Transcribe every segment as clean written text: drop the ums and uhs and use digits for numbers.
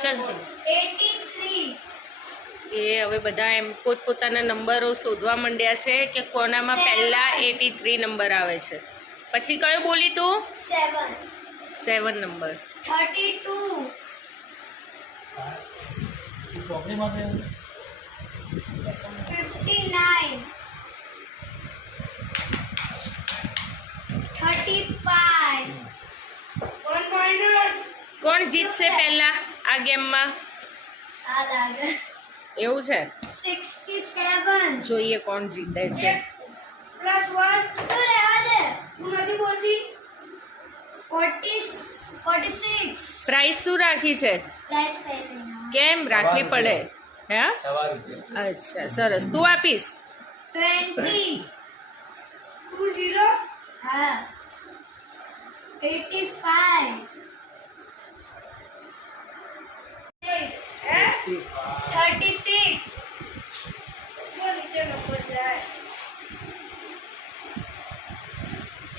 ચલ 83. એ હવે બધા એમ પોતપોતાના નંબરો શોધવા માંડ્યા છે કે કોનામાં પહેલા 83 નંબર આવે છે. પછી કયો બોલી તું? 7. 7 નંબર. 32. ચોકડી માં 59. 35. 1 minus. કોણ જીતશે પહેલા આ ગેમમાં? આ લાગે. એવું છે, 67. જોઈએ કોણ જીતે છે. +1. તો રહેવા દે. હું નથી બોલતી. 46. પ્રાઇસ શું રાખી છે? પ્રાઇસ પહેલી. કેમ રાખવી પડે? હે, ₹1. અચ્છા સરસ. તું આપીશ? 20. 20. હા. 85. 36.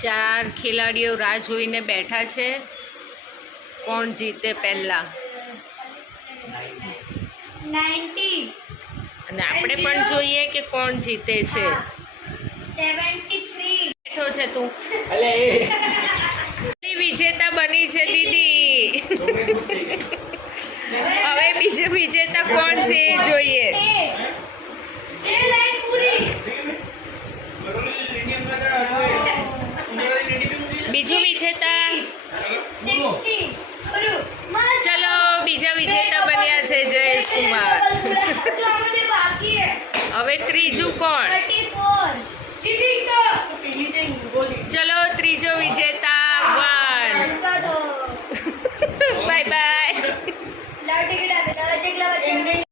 ચાર ખેલાડીઓ રાહ જોઈને બેઠા છે કોણ જીતે પહેલા, 90. અને આપણે પણ જોઈએ કે કોણ જીતે છે. 73. બેઠો છે તું? અલે એ વિજેતા બની છે દીદી. હવે બીજો વિજેતા કોણ છે એ જોઈએ. એ લાઈન પૂરી. બીજું વિજેતા, 60. પૂરું. ચલો બીજા વિજેતા બન્યા છે જયેશ કુમાર. બાકી હે. હવે ત્રીજું કોણ? 34. ચલો ત્રીજો વિજેતા 1. Bye bye. લાવ ટિકિટ આપે.